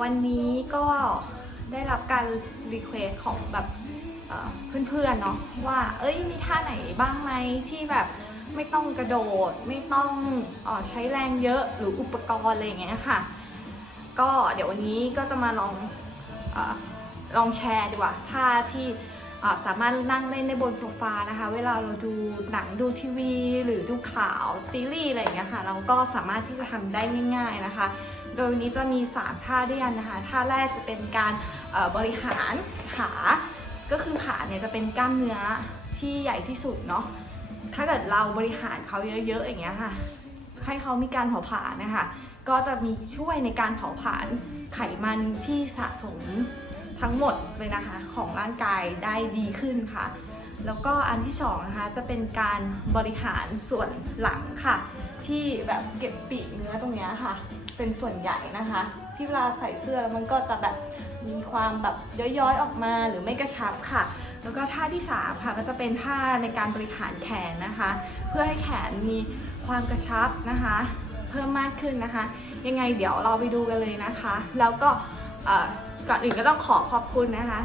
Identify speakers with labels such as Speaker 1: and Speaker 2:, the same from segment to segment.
Speaker 1: วันนี้ก็ได้รับการรีเควสของแบบเเพื่อนๆเนาะว่า เอ้ยมีท่าไหนบ้างไหมที่แบบไม่ต้องกระโดด ไม่ต้องออใช้แรงเยอะหรืออุปกรณ์อะไรอย่างเงี้ยค่ะ ก็เดี๋ยววันนี้ก็จะมาลองอลองแชร์ดีกว่าท่าที่สามารถนั่งเล่นได้บนโซฟานะคะ เวลาเราดูหนังดูทีวี หรือดูข่าวซีรีส์อะไรอย่างเงี้ยค่ะ เราก็สามารถที่จะทำได้ง่าย ๆนะคะ โดยวันนี้จะมี 3 ท่าด้วยกันนะคะ ท่าแรกจะเป็นการบริหารขา ก็คือขาเนี่ยจะเป็นกล้ามเนื้อที่ใหญ่ที่สุดเนาะ ถ้าเกิดเราบริหารเขาเยอะๆอย่างเงี้ยค่ะ ให้เขามีการเผาผลาญนะคะ ก็จะมีช่วยในการเผาผลาญไขมันที่สะสมทั้งหมดเลยนะคะของร่างกายได้ดีขึ้นค่ะ แล้วก็อันที่สองนะคะจะเป็นการบริหารส่วนหลังค่ะ ที่แบบเก็บปีกเนื้อตรงเนี้ยค่ะ เป็นส่วนใหญ่นะคะ ที่เวลาใส่เสื้อแล้วมันก็จะแบบมีความแบบย้อยๆออกมาหรือไม่กระชับค่ะ แล้วก็ท่าที่สามค่ะก็จะเป็นท่าในการบริหารแขนนะคะ เพื่อให้แขนมีความกระชับนะคะ เพิ่มมากขึ้นนะคะ ยังไงเดี๋ยวเราไปดูกันเลยนะคะ แล้วก็ก่อนอื่นก็ต้องขอขอบคุณนะคะ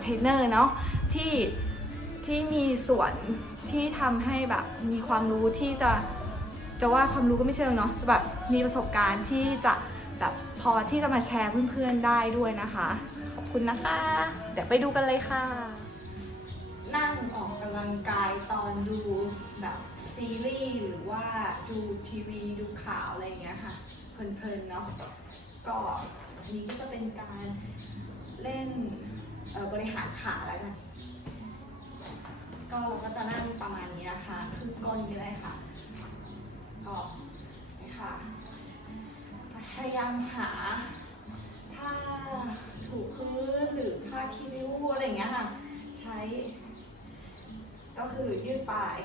Speaker 1: เทรนเนอร์เนาะที่ที่มีส่วนที่ทำให้แบบมีความรู้ที่จะ จะว่าความรู้ก็ไม่เชิงเนาะจะแบบมีประสบการณ์ที่จะแบบพอที่จะมาแชร์เพื่อนๆได้ด้วยนะคะ ขอบคุณนะคะ เดี๋ยวไปดูกันเลยค่ะ นั่งออกกำลังกายตอนดูแบบซีรีส์หรือว่าดูทีวีดูข่าวอะไรอย่างเงี้ยค่ะ เพลินๆเนาะก็อันนี้ก็จะเป็นการเล่นบริหารขาแล้วกันก็เราก็จะนั่งประมาณนี้นะคะคือก้นนี้เลยค่ะ ก็นี่ค่ะพยายามหาผ้าถูพื้นหรือผ้าคีริ้วอะไรอย่างเงี้ยค่ะ ใช้ ก็คือยืดปลาย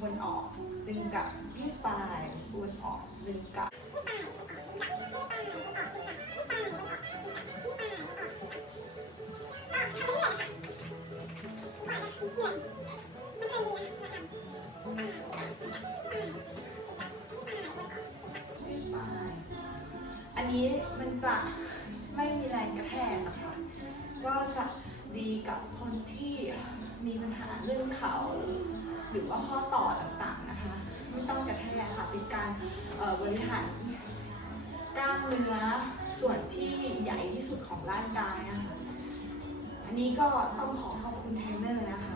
Speaker 1: วนออกดึงกลับยืดปลายวนออกดึงกลับยื นนี้มันจะไม่มีแรงกระแทกนะคะก็จะดีกับคนที่มีปัญหาเรื่องเข่าหรือว่าข้อต่อต่างๆนะคะไม่ต้องกระแทกค่ะเป็นการบริหารกล้ามเนื้อส่วนที่ใหญ่ที่สุดของร่างกายนะคะอันนี้ก็ต้องขอขอบคุณเทรนเนอร์นะคะ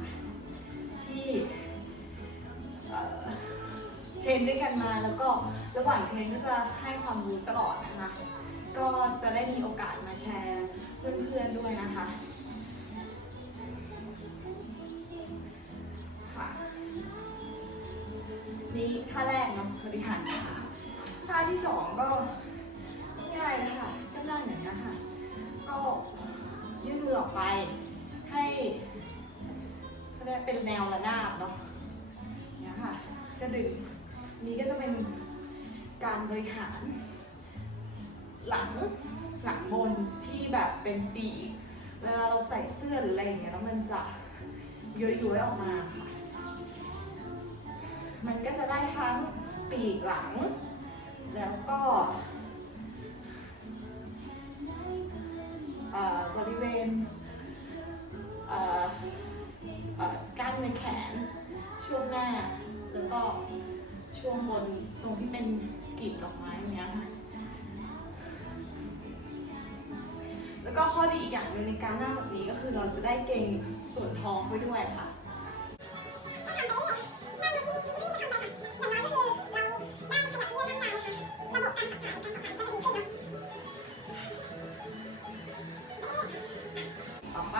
Speaker 1: ที่ เทรนด้วยกันมา แล้วก็ระหว่างเทรนก็จะให้ความรู้ตลอดนะคะ ก็จะได้มีโอกาสมาแชร์เพื่อนๆด้วยนะคะค่ะนี่ท่าแรกเนาะบริหารขาท่าที่สองก็ง่ายนะคะก็นั่งอย่างนี้ค่ะก็ยื่นมือออกไปให้เขาเรียกเป็นแนวระนาบเนาะอย่างนี้ค่ะ ก็ดึง นี้ก็จะเป็นการบริหาร หลังหลังบนที่แบบเป็นปีกเวลาเราใส่เสื้อหรืออะไรอย่างเงี้ยแล้วมันจะย้อยๆออกมาค่ะมันก็จะได้ทั้งปีกหลัง แล้วก็ ช่วงบนตรงที่เป็นกลีบดอกไม้เนี้ยค่ะแล้วก็ข้อดีอีกอย่างหนึ่งในการนั่งแบบนี้ก็คือเราจะได้เก่งส่วนท้องไปด้วยค่ะต่อไป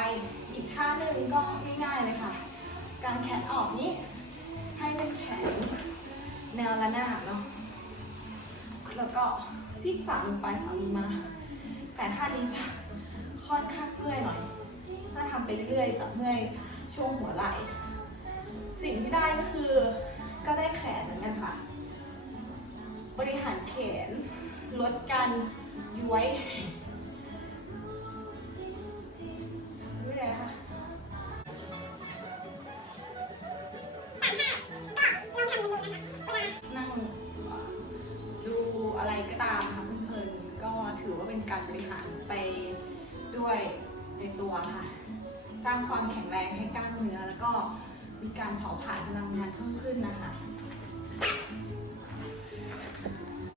Speaker 1: อีกท่าหนึ่งก็ง่ายๆเลยค่ะ การแขนออกนี้ให้เป็นแขน แนวระนาบเนาะ แล้วก็พลิกฝั่งลงไปฝั่งลงมา แต่ท่านี้จะค่อนข้างเมื่อยหน่อย ถ้าทำไปเรื่อยจะเมื่อยช่วงหัวไหล่ สิ่งที่ได้ก็คือ ก็ได้แขนเหมือนกันค่ะ บริหารแขน ลดการย้วย วยในตัวค่ะ สร้างความแข็งแรงให้กล้ามเนื้อแล้วก็มีการเผาผลาญพลังงานเพิ่มขึ้นนะคะ